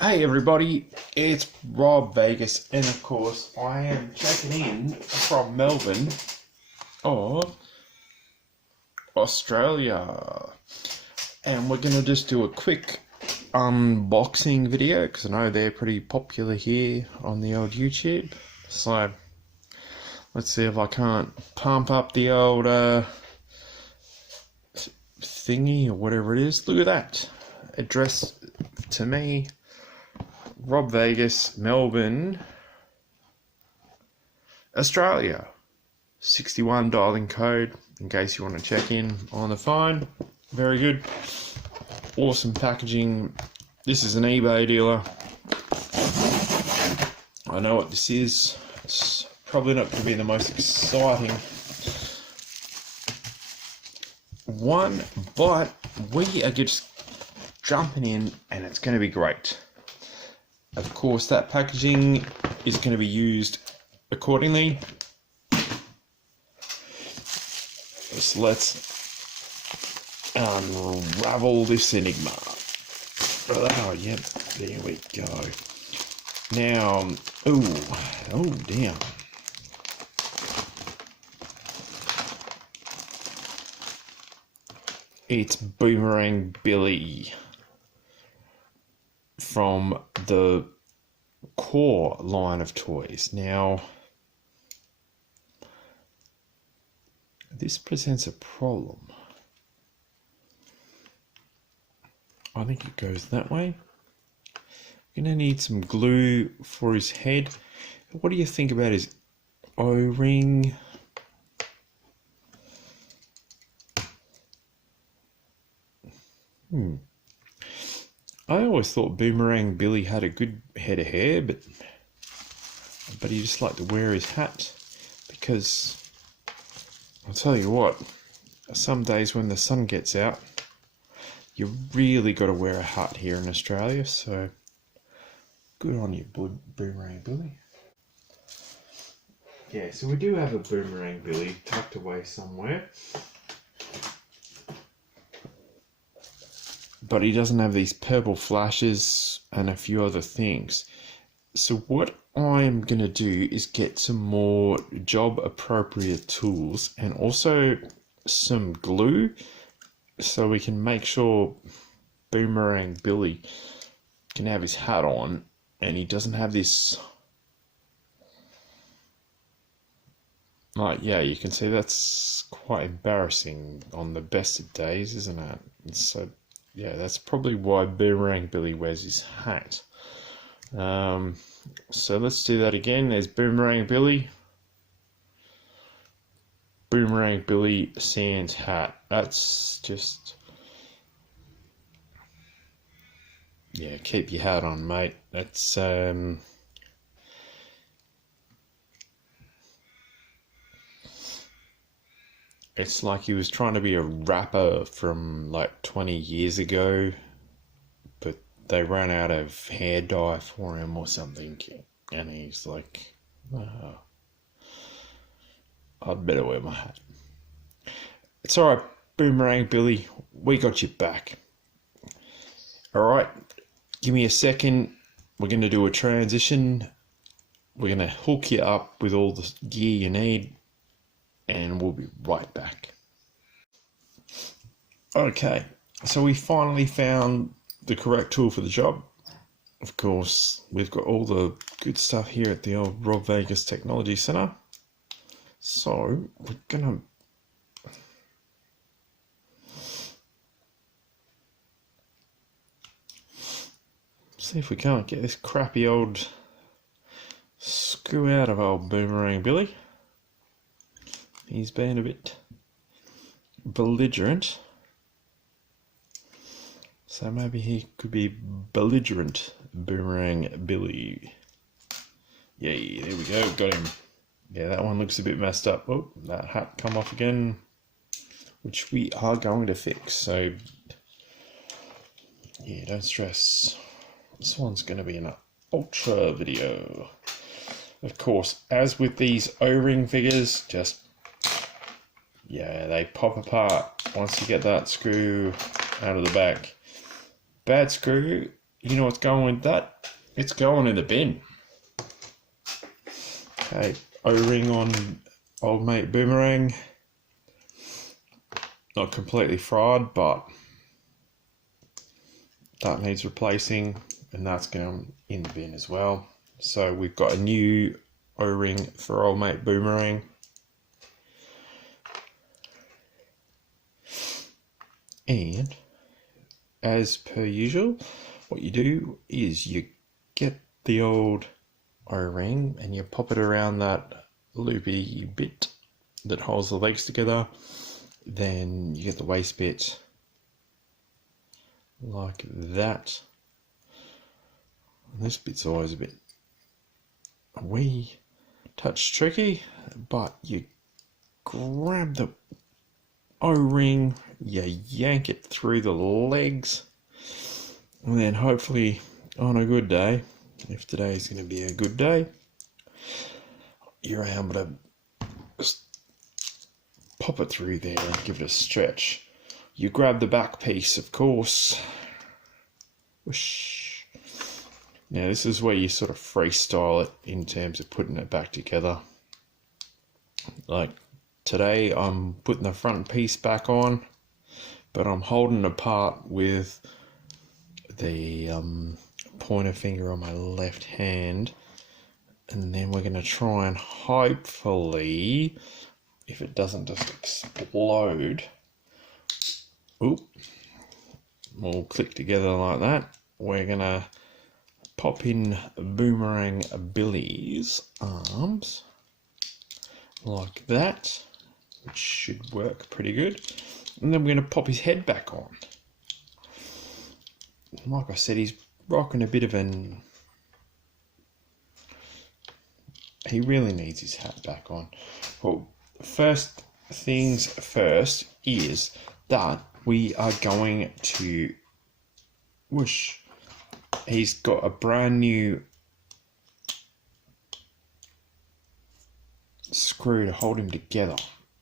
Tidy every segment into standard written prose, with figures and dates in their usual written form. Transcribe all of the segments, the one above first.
Hey everybody, it's Rob Vegas, and of course I am checking in from Melbourne, or Australia, and we're gonna just do a quick unboxing video because I know they're pretty popular here on the old YouTube. So let's see if I can't pump up the old thingy or whatever it is. Look at that, addressed to me. Rob Vegas, Melbourne, Australia. 61 dialing code in case you want to check in on the phone. Very good. Awesome packaging. This is an eBay dealer. I know what this is. It's probably not going to be the most exciting one, but we are just jumping in and it's going to be great. Of course, that packaging is going to be used accordingly. So let's unravel this enigma. Oh, yep, there we go. Now, oh, damn. It's Boomerang Billy from the core line of toys. Now, this presents a problem. I think it goes that way. We're gonna need some glue for his head. What do you think about his O-ring? I always thought Boomerang Billy had a good head of hair, but he just liked to wear his hat because I'll tell you what, some days when the sun gets out, you really got to wear a hat here in Australia, so good on you, Boomerang Billy. Yeah, so we do have a Boomerang Billy tucked away somewhere. But he doesn't have these purple flashes and a few other things. So what I'm going to do is get some more job appropriate tools and also some glue so we can make sure Boomerang Billy can have his hat on and he doesn't have this. Like, yeah, you can see that's quite embarrassing on the best of days, isn't it? And so yeah, that's probably why Boomerang Billy wears his hat. So let's do that again. There's Boomerang Billy. Boomerang Billy sans hat. That's just... yeah, keep your hat on, mate. That's... it's like he was trying to be a rapper from like 20 years ago, but they ran out of hair dye for him or something, and he's like, oh, I'd better wear my hat. It's alright, Boomerang Billy, we got your back. Alright, give me a second, we're going to do a transition. We're going to hook you up with all the gear you need, and we'll be right back. Okay, so we finally found the correct tool for the job. Of course, we've got all the good stuff here at the old Rob Vegas Technology Center. So we're gonna see if we can't get this crappy old screw out of old Boomerang Billy. He's been a bit belligerent. So maybe he could be belligerent Boomerang Billy. Yay, there we go, got him. Yeah, that one looks a bit messed up. Oh, that hat come off again, which we are going to fix. So, yeah, don't stress. This one's going to be an ultra video. Of course, as with these O-ring figures, just... yeah, they pop apart once you get that screw out of the back. Bad screw you know what's going with that? It's going in the bin. Okay, O-ring on old mate Boomerang. Not completely fried, but that needs replacing, and that's going in the bin as well. So we've got a new O-ring for old mate Boomerang. And as per usual, what you do is you get the old O-ring and you pop it around that loopy bit that holds the legs together. Then you get the waist bit like that. And this bit's always a wee touch tricky, but you grab the O-ring, you yank it through the legs, and then hopefully on a good day, if today's going to be a good day, you're able to just pop it through there and give it a stretch. You grab the back piece, of course. Whoosh. Now this is where you sort of freestyle it in terms of putting it back together. Like today I'm putting the front piece back on, but I'm holding it apart with the pointer finger on my left hand, and then we're going to try and hopefully, if it doesn't just explode, all click together like that, we're going to pop in Boomerang Billy's arms like that, which should work pretty good. And then we're going to pop his head back on. Like I said, he's rocking a bit of an... He really needs his hat back on. Well, first things first is that we are going to... Whoosh. He's got a brand new screw to hold him together,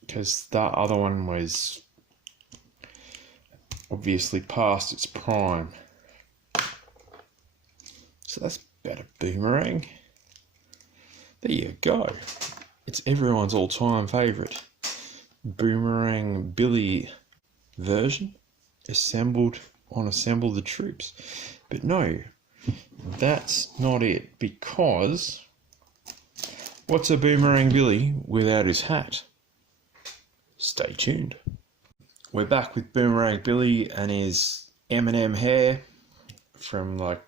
because that other one was obviously past its prime. So that's better, Boomerang. There you go. It's everyone's all-time favourite Boomerang Billy version, assembled on Assemble the Troops. But no, that's not it, because what's a Boomerang Billy without his hat? Stay tuned. We're back with Boomerang Billy and his M&M hair from like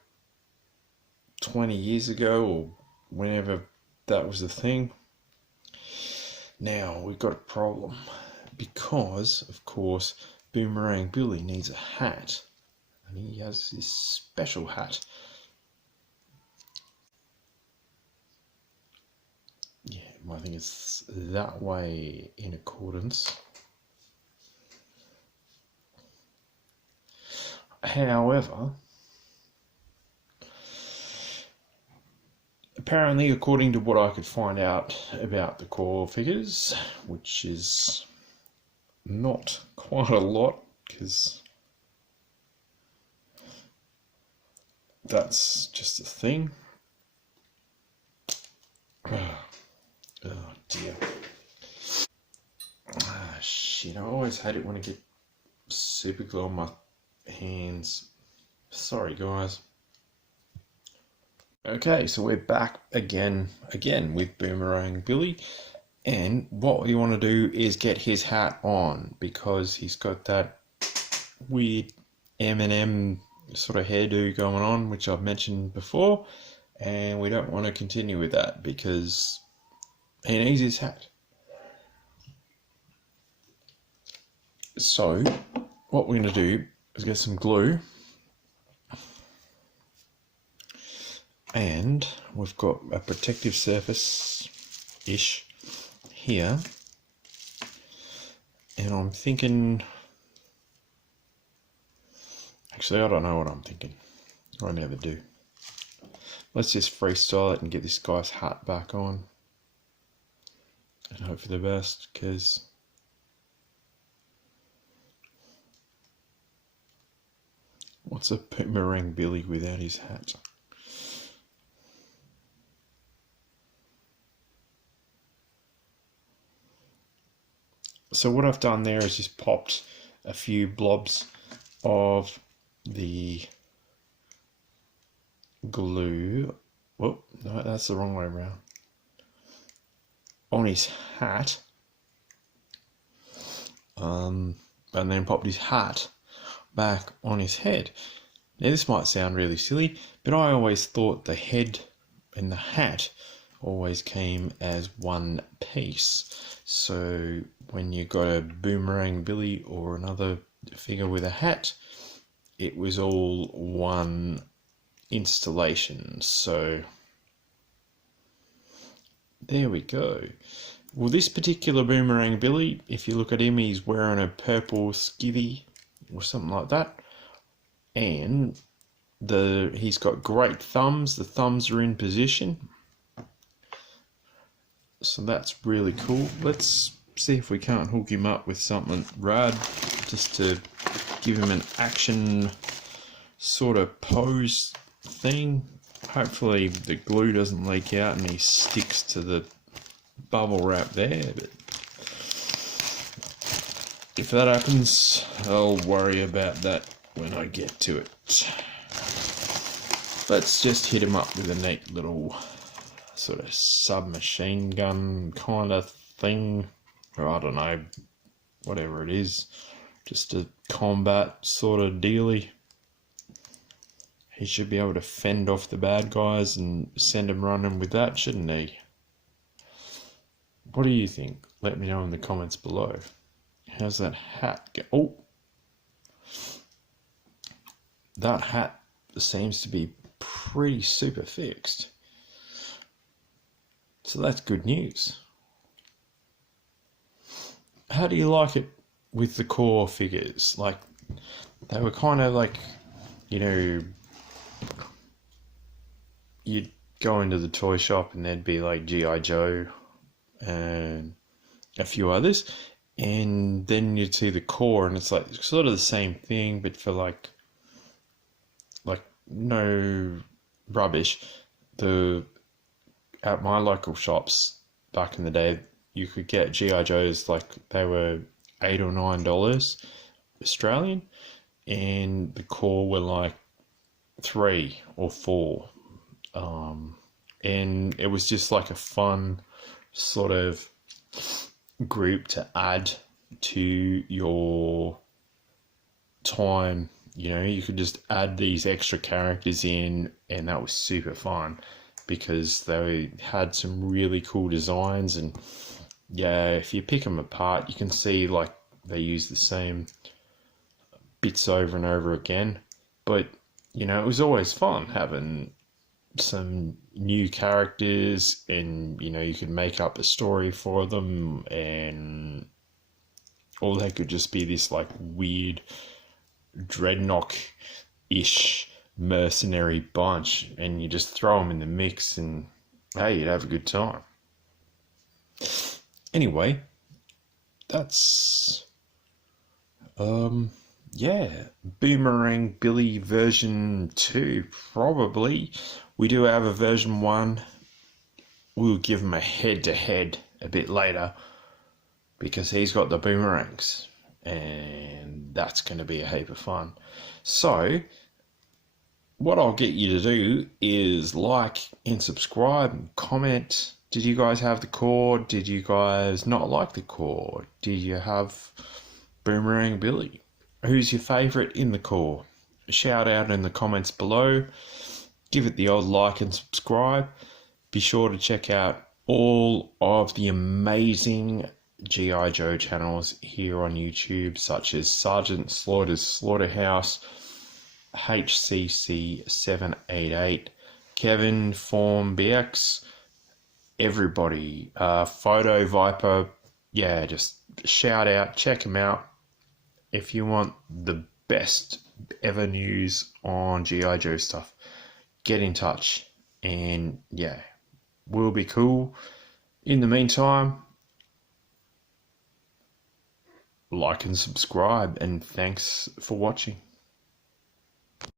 20 years ago or whenever that was the thing. Now we've got a problem, because of course Boomerang Billy needs a hat, and he has this special hat. Yeah, I think it's that way in accordance. However, apparently, according to what I could find out about the core figures, which is not quite a lot, because that's just a thing. Oh dear. Shit, I always hate it when I get super glue on my hands. Sorry guys. Okay, so we're back again with Boomerang Billy, and what we want to do is get his hat on, because he's got that weird M&M sort of hairdo going on, which I've mentioned before, and we don't want to continue with that because he needs his hat. So what we're going to do is get some glue, and we've got a protective surface-ish here, and I'm thinking, actually I don't know what I'm thinking, I never do. Let's just freestyle it and get this guy's hat back on and hope for the best, because What's a Boomerang Billy without his hat? So what I've done there is just popped a few blobs of the glue. Whoop, no, that's the wrong way around. On his hat. And then popped his hat back on his head. Now this might sound really silly, but I always thought the head and the hat always came as one piece. So when you got a Boomerang Billy or another figure with a hat, it was all one installation. So there we go. Well, this particular Boomerang Billy, if you look at him, he's wearing a purple skivvy or something like that. And he's got great thumbs. The thumbs are in position. So that's really cool. Let's see if we can't hook him up with something rad just to give him an action sort of pose thing. Hopefully the glue doesn't leak out and he sticks to the bubble wrap there, but if that happens, I'll worry about that when I get to it. Let's just hit him up with a neat little sort of submachine gun kind of thing, or I don't know, whatever it is, just a combat sort of dealy. He should be able to fend off the bad guys and send them running with that, shouldn't he? What do you think? Let me know in the comments below. How's that hat go? Oh! That hat seems to be pretty super fixed. So that's good news. How do you like it with the core figures? Like, they were kind of like, you know, you'd go into the toy shop and there'd be like G.I. Joe and a few others, and then you'd see the core and it's like sort of the same thing, but for like no rubbish. At my local shops back in the day, you could get G.I. Joes, like they were $8 or $9 Australian, and the core were like $3 or $4, and it was just like a fun sort of group to add to your time. You know, you could just add these extra characters in, and that was super fun because they had some really cool designs. And yeah, if you pick them apart, you can see like they use the same bits over and over again. But, you know, it was always fun having some new characters, and, you know, you could make up a story for them, and or they could just be this like weird dreadnought-ish mercenary bunch, and you just throw them in the mix and hey, you'd have a good time. Anyway, that's yeah, Boomerang Billy version 2 probably. We do have a version 1. We'll give him a head-to-head a bit later because he's got the boomerangs, and that's going to be a heap of fun. So what I'll get you to do is like and subscribe and comment. Did you guys have the core? Did you guys not like the core? Did you have Boomerang Billy? Who's your favourite in the core? Shout out in the comments below. Give it the old like and subscribe. Be sure to check out all of the amazing G.I. Joe channels here on YouTube, such as Sergeant Slaughter's Slaughterhouse, HCC788, Kevin Form BX, everybody, Photo Viper. Yeah, just shout out, check them out. If you want the best ever news on G.I. Joe stuff, get in touch, and yeah, we'll be cool. In the meantime, like and subscribe, and thanks for watching.